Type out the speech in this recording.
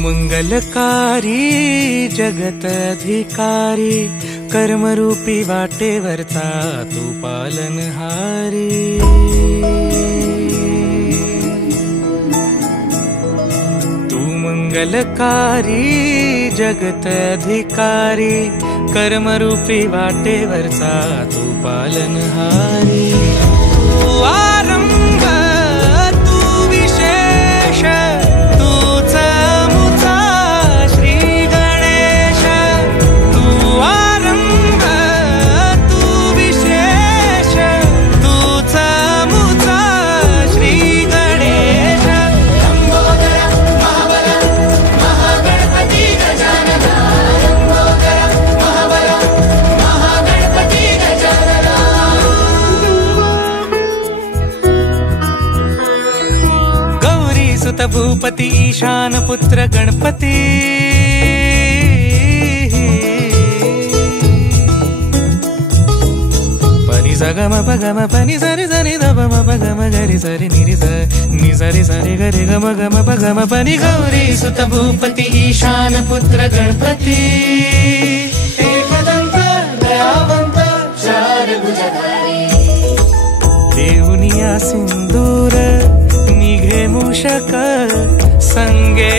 मंगलकारी जगत अधिकारी कर्मरूपी वाटेवरचा तू पालनहारी। तू मंगलकारी जगत अधिकारी कर्मरूपी वाटेवरचा तू पालनहारी। तू आरंभ तू विशेष तूच मुचा श्री गणेश। तू आरंभ तू विशेष तूच मुचा श्री गणेश। लंबोदर महाबल महागणपती गजानना। लंबोदर महाबल महागणपती गजानना। गौरी सुत भूपती ईशान पुत्र गणपती। पनि सगम पगम पनि सरि सरि ध म पगम गरि सरि निरि स नि सरि सरि गरि गम गम पगम पनि। गौरी सुत भूपती ईशान पुत्र गणपती। एकदंत दयावंत चार भुजधारी। देऊनिया सिंदूर निघे मूषक संगे